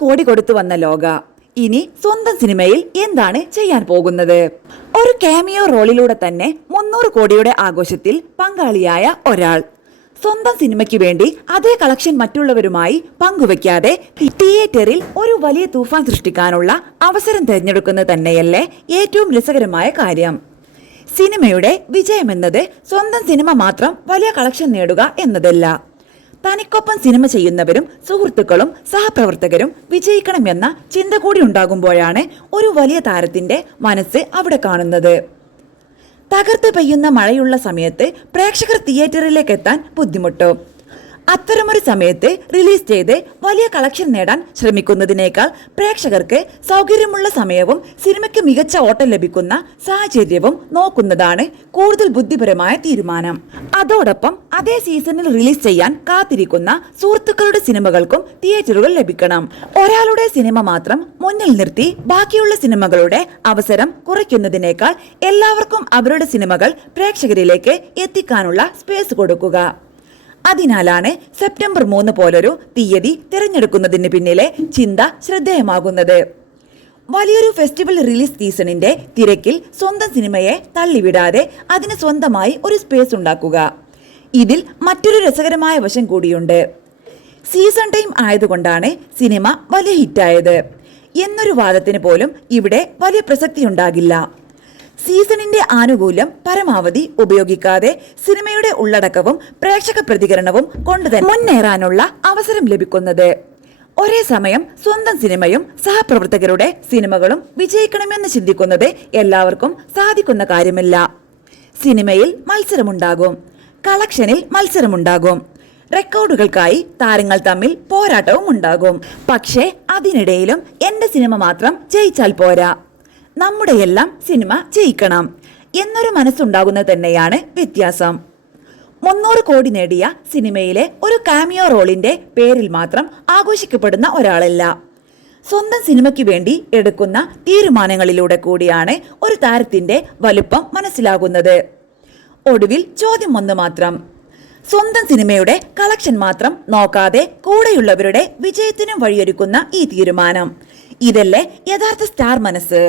കോടി കൊടുത്തു വന്ന ലോക ഇനി സ്വന്തം സിനിമയിൽ എന്താണ് ചെയ്യാൻ പോകുന്നത്? ഒരു കാമിയോ റോളിലൂടെ തന്നെ 300 കോടിയുടെ ആഘോഷത്തിൽ പങ്കാളിയായ ഒരാൾ സ്വന്തം സിനിമയ്ക്ക് വേണ്ടി അതേ കളക്ഷൻ മറ്റുള്ളവരുമായി പങ്കുവെക്കാതെ തിയേറ്ററിൽ ഒരു വലിയ തൂഫാൻ സൃഷ്ടിക്കാനുള്ള അവസരം തിരഞ്ഞെടുക്കുന്നത് തന്നെയല്ലേ ഏറ്റവും രസകരമായ കാര്യം. സിനിമയുടെ വിജയമെന്നത് സ്വന്തം സിനിമ മാത്രം വലിയ കളക്ഷൻ നേടുക എന്നതല്ല. തനിക്കൊപ്പം സിനിമ ചെയ്യുന്നവരും സുഹൃത്തുക്കളും സഹപ്രവർത്തകരും വിജയിക്കണമെന്ന ചിന്ത കൂടി ഉണ്ടാകുമ്പോഴാണ് ഒരു വലിയ താരത്തിന്റെ മനസ്സ് അവിടെ കാണുന്നത്. തകർത്ത് പെയ്യുന്ന മഴയുള്ള സമയത്ത് പ്രേക്ഷകർ തിയേറ്ററിലേക്ക് എത്താൻ ബുദ്ധിമുട്ടും. അത്തരമൊരു സമയത്ത് റിലീസ് ചെയ്ത് വലിയ കളക്ഷൻ നേടാൻ ശ്രമിക്കുന്നതിനേക്കാൾ പ്രേക്ഷകർക്ക് സൗകര്യമുള്ള സമയവും സിനിമയ്ക്ക് മികച്ച ഓട്ടം ലഭിക്കുന്ന സാഹചര്യവും നോക്കുന്നതാണ് കൂടുതൽ ബുദ്ധിപരമായ തീരുമാനം. അതോടൊപ്പം അതേ സീസണിൽ റിലീസ് ചെയ്യാൻ കാത്തിരിക്കുന്ന സുഹൃത്തുക്കളുടെ സിനിമകൾക്കും തിയേറ്ററുകൾ ലഭിക്കണം. ഒരാളുടെ സിനിമ മാത്രം മുന്നിൽ നിർത്തി ബാക്കിയുള്ള സിനിമകളുടെ അവസരം കുറയ്ക്കുന്നതിനേക്കാൾ എല്ലാവർക്കും അവരുടെ സിനിമകൾ പ്രേക്ഷകരിലേക്ക് എത്തിക്കാനുള്ള സ്പേസ് കൊടുക്കുക. അതിനാലാണ് സെപ്റ്റംബർ 3 പോലൊരു തീയതി തിരഞ്ഞെടുക്കുന്നതിന് പിന്നിലെ ചിന്ത ശ്രദ്ധേയമാകുന്നത്. വലിയൊരു ഫെസ്റ്റിവൽ റിലീസ് സീസണിന്റെ തിരക്കിൽ സ്വന്തം സിനിമയെ തള്ളിവിടാതെ അതിന് സ്വന്തമായി ഒരു സ്പേസ് ഉണ്ടാക്കുക. ഇതിൽ മറ്റൊരു രസകരമായ വശം കൂടിയുണ്ട്. സീസൺ ടൈം ആയതുകൊണ്ടാണ് സിനിമ വലിയ ഹിറ്റായത് എന്നൊരു വാദത്തിന് പോലും ഇവിടെ വലിയ പ്രസക്തിയുണ്ടാകില്ല. സീസണിന്റെ ആനുകൂല്യം പരമാവധി ഉപയോഗിക്കാതെ സിനിമയുടെ ഉള്ളടക്കവും പ്രേക്ഷക പ്രതികരണവും കൊണ്ടുതന്നെ മുന്നേറാനുള്ള അവസരം ലഭിക്കുന്നത്. ഒരേ സമയം സ്വന്തം സിനിമയും സഹപ്രവർത്തകരുടെ സിനിമകളും വിജയിക്കണമെന്ന് ചിന്തിക്കുന്നത് എല്ലാവർക്കും സാധിക്കുന്ന കാര്യമല്ല. സിനിമയിൽ മത്സരമുണ്ടാകും, കളക്ഷനിൽ മത്സരമുണ്ടാകും, റെക്കോർഡുകൾക്കായി താരങ്ങൾ തമ്മിൽ പോരാട്ടവും ഉണ്ടാകും. പക്ഷേ അതിനിടയിലും എന്റെ സിനിമ മാത്രം ജയിച്ചാൽ പോരാ, നമ്മുടെയെല്ലാം സിനിമ ജയിക്കണം എന്നൊരു മനസ്സുണ്ടാകുന്നത് തന്നെയാണ് വ്യത്യാസം. 300 കോടി നേടിയ സിനിമയിലെ ഒരു കാമിയോ റോളിന്റെ പേരിൽ മാത്രം ആഘോഷിക്കപ്പെടുന്ന ഒരാളല്ല. സ്വന്തം സിനിമയ്ക്ക് വേണ്ടി എടുക്കുന്ന തീരുമാനങ്ങളിലൂടെ കൂടിയാണ് ഒരു താരത്തിന്റെ വലുപ്പം മനസ്സിലാകുന്നത്. ഒടുവിൽ ചോദ്യം ഒന്ന് മാത്രം. സ്വന്തം സിനിമയുടെ കളക്ഷൻ മാത്രം നോക്കാതെ കൂടെയുള്ളവരുടെ വിജയത്തിനും വഴിയൊരുക്കുന്ന ഈ തീരുമാനം, ഇതല്ലേ യഥാർത്ഥ സ്റ്റാർ മനസ്സ്?